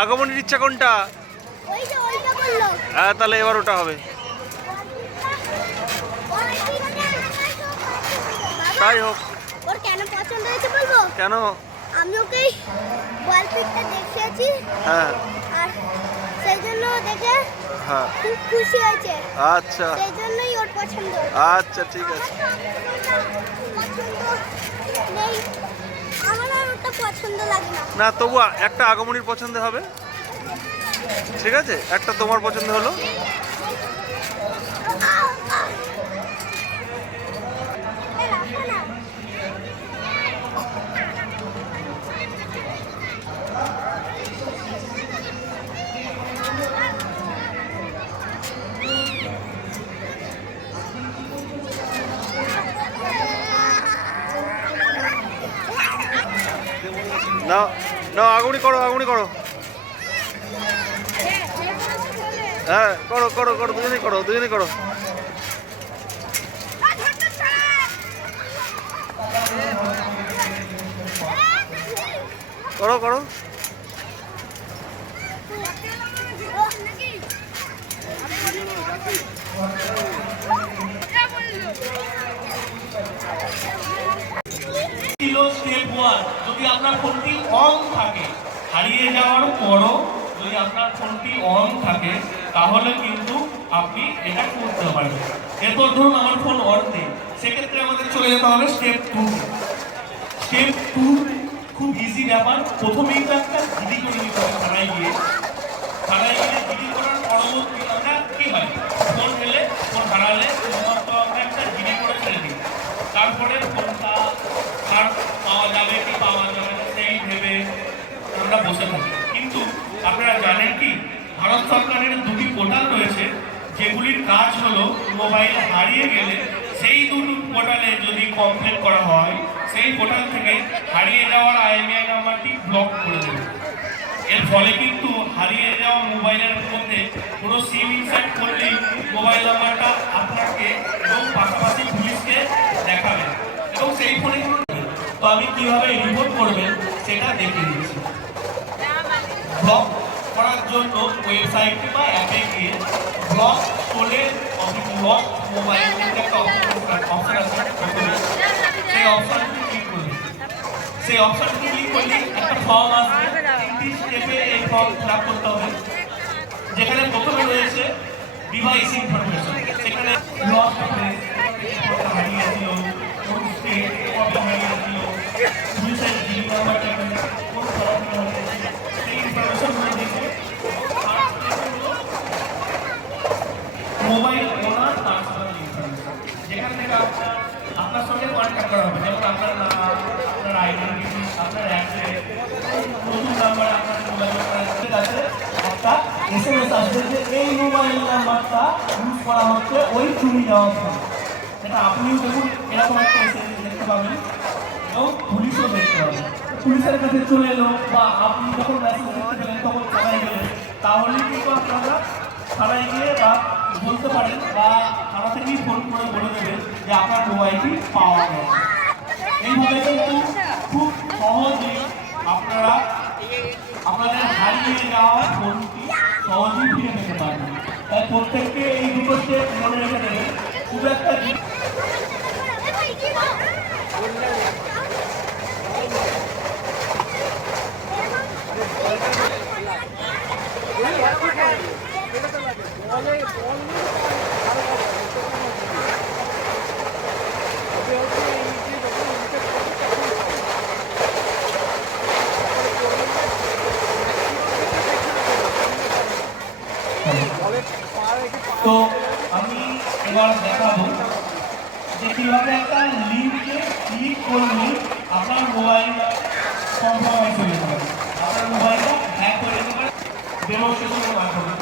আগমনের ইচ্ছা কোনটা? হ্যাঁ তাহলে এবার ওটা হবে। তাই হোক। ওর কেন পছন্দ হয়েছে বলব? কেন? আমি ওকে গল্পটা দেখিয়েছি। হ্যাঁ। আর সেই জন্য দেখে হ্যাঁ। খুব খুশি হয়েছে। আচ্ছা। সেই জন্যই ওর পছন্দ। আচ্ছা ঠিক আছে। পছন্দ নেই। না। তবু একটা আগমনীর পছন্দ হবে। ঠিক আছে? একটা তোমার পছন্দ হলো এ রাখো না। না না আগুনি করো আগুনি করো। হ্যাঁ করো করো করো, দুজনেই করো দুজনেই করো। করো করো। যদি আপনার ফোনটি অন থাকে। হারিয়ে যাওয়ার পরও যদি আপনার ফোনটি অন থাকে, তাহলে কিন্তু আপনি এটা করতে পারবেন। এরপর ধরুন আমার ফোন অন নেই, সেক্ষেত্রে আমাদের চলে যেতে হবে স্টেপ টু স্টেপ টু খুব ইজি ব্যাপার। প্রথমেই তো একটা জিডি করে নিতে হবে, থানায় গিয়ে। থানায় গিয়ে ভিডি করার পরবর্তী আমরা কি হয় ফোন পেলে ফোন হারালে শুধুমাত্র আমরা একটা জিডি করে ছেড়ে দিই তারপরে ফোনটা আর পাওয়া যাবে কি পাওয়া যাবে না সেই ভেবে আমরা কিন্তু আপনারা জানেন কি? ভারত সরকারের দুটি পোর্টাল রয়েছে, যেগুলির কাজ হলো মোবাইল হারিয়ে গেলে সেই দুটো পোর্টালে যদি কমপ্লেন করা হয়, সেই পোর্টাল থেকে হারিয়ে যাওয়ার আইএমআই নাম্বারটি ব্লক করে দেবে। এর ফলে কিন্তু হারিয়ে যাওয়া মোবাইলের মধ্যে কোনো সিম ইনসার্ট করলেই মোবাইল নাম্বারটা আপনাকে এবং পাশাপাশি পুলিশকে দেখাবে। এবং সেই ফোনে তো আমি কীভাবে রিপোর্ট করবেন সেটা দেখে দিচ্ছি ব্লক করার জন্য ওয়েবসাইটে বা অ্যাপে গিয়ে ব্লক স্টোরে ব্লক মোবাইল একটা অপশন সেই অপশনটি ক্লিক করবেন সেই অপশনটি ক্লিক করলে একটা ফর্ম আসবে। তিনটি স্টেপে এই ফর্ম ফিল করতে হবে। যেখানে প্রথমে রয়েছে ডিভাইস ইনফরমেশন সেখানে লস হারিয়েছিল কোন স্টেট কবে হারিয়েছিল নাম্বারটা এখানে কোন সরাসরি হারিয়েছিল সেই ইনফরমেশনগুলো দেখে মোবাইল ওনার পার্সোনাল ইনফরমেশন যেখান থেকে আপনার সঙ্গে কন্ট্যাক্ট করা হবে। যেমন আপনার নাম আপনার আইডেন্টিটি আপনার নতুন নাম্বার আপনার মোবাইল নাম্বার কাছে একটা এস এম এস আসবে যে এই মোবাইল নাম্বারটা ইউজ করা হচ্ছে ওই চুরি যাওয়া ফোন এটা আপনিও দেখুন, এরকম একটা এস দেখতে পাবেন। এবং পুলিশও দেখতে পাবেন। পুলিশের কাছে চলে এলো বা আপনি যখন মেসেজ দেখতে পেলেন তখন থানায় গেলেন তাহলে কিন্তু আপনারা থানায় গিয়ে বা বলতে পারেন বা থানা থেকেই ফোন করে বলে দেবেন যে আপনার মোবাইলটি পাওয়া গেছে। এইভাবে কিন্তু খুব সহজেই আপনারা আপনাদের হারিয়ে যাওয়া ফোনটি সহজেই ফিরে পেতে পারবেন। তাই প্রত্যেককে এই দুটো স্টেপ মনে রেখে দেবেন। খুব একটা জিনিস তো আমি এবার দেখাবো যে কীভাবে একটা লিঙ্কে ক্লিক করলে আপনার মোবাইল কম্প্রোমাইজ হয়ে যাবে। আপনার মোবাইলটা হ্যাক হয়ে যেতে পারে ডেমনস্ট্রেশনের মাধ্যমে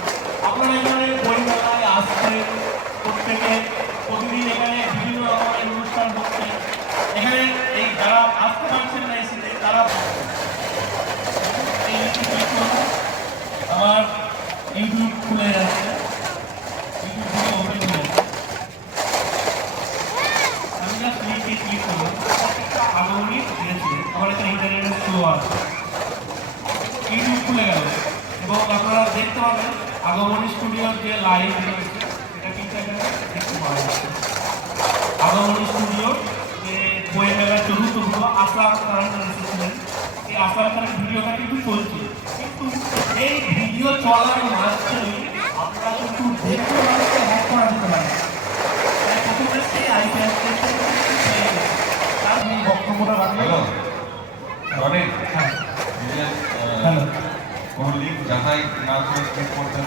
আপনারা এখানে প্রত্যেকে প্রতিদিন এখানে বিভিন্ন রকমের অনুষ্ঠান হচ্ছে। এখানে এই যারা আসতে পারছেন না এসে তারা আমার ইউটিউব খুলে যাচ্ছে। আছে। ইউটিউব খুলে গেল। এবং আপনারা দেখতে পাবেন আগমনী স্টুডিওর যে লাইভ রয়েছে এটা কিন্তু এখানে আগমনী স্টুডিও যে বই মেলার চতুর্থ হলো আসার কারণ এসেছিলেন এই আসার কারণ ভিডিওটা কিন্তু চলছে কিন্তু এই ভিডিও চলার মাঝখানে আমরা কিন্তু দেখতে মানুষকে হ্যাক করা যেতে পারে বক্তব্যটা রাখলেন হ্যালো কোনো লিঙ্ক যাচাই না করে ক্লিক করছেন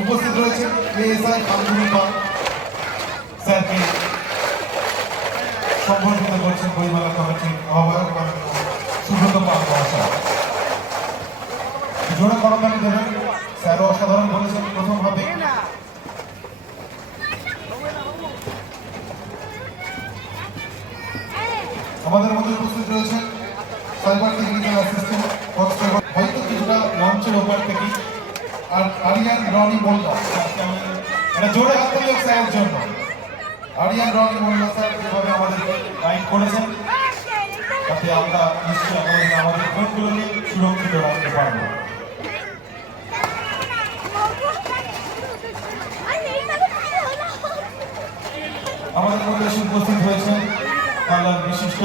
উপস্থিত রয়েছে এএসআই পাল স্যারকে সম্বর্ধিত করছেন বইমেলা কমিটির আহ্বায়ক সুব্রত পাল মহাশয়। জোড়া করমদানি দেবেন। আরিয়ান রনি মোল্লা স্যার যেভাবে আমাদের গাইড করেছেন, তাতে আমরা নিশ্চয়ই আমাদের আমাদের ভোটগুলোকে সুরক্ষিত রাখতে পারব। আমাদের মধ্যে উপস্থিত হয়েছেন বাংলার বিশিষ্ট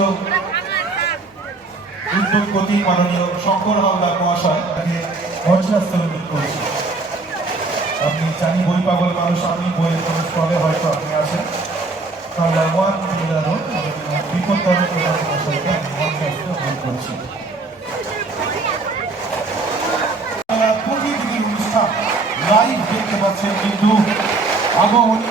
উদ্যোগপতি মাননীয় শঙ্কর হালদার মহাশয়, তাকে মঞ্চস্থলিত করেছে। আপনি জানি বই পাগল মানুষ আপনি বইয়ের কোনো স্থলে হয়তো আপনি আছেন। বিপত্তর প্রধান মহাশয়কে আমি মঞ্চস্থ করেছি প্রতিদিনই অনুষ্ঠান লাইভ দেখতে পাচ্ছেন কিন্তু আগমনী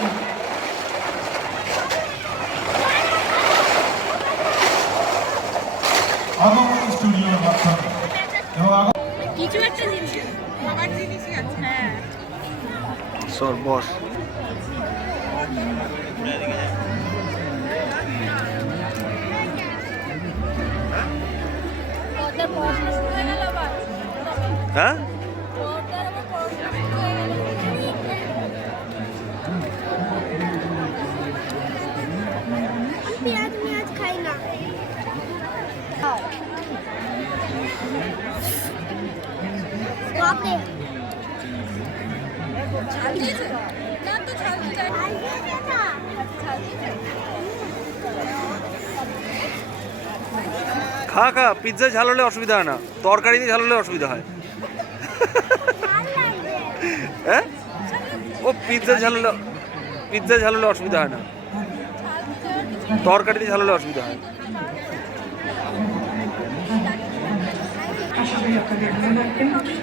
সর বস দিয়েছে খা খা পিৎজা ঝাল হলে অসুবিধা হয় না। তরকারিতে ঝাল হলে অসুবিধা হয়। হ্যাঁ? ও পিৎজা ঝাললে পিৎজা ঝাল হলে অসুবিধা হয় না। তরকারিতে ঝাল হলে অসুবিধা হয়। আশা করি আপনাদের ভালো হজমের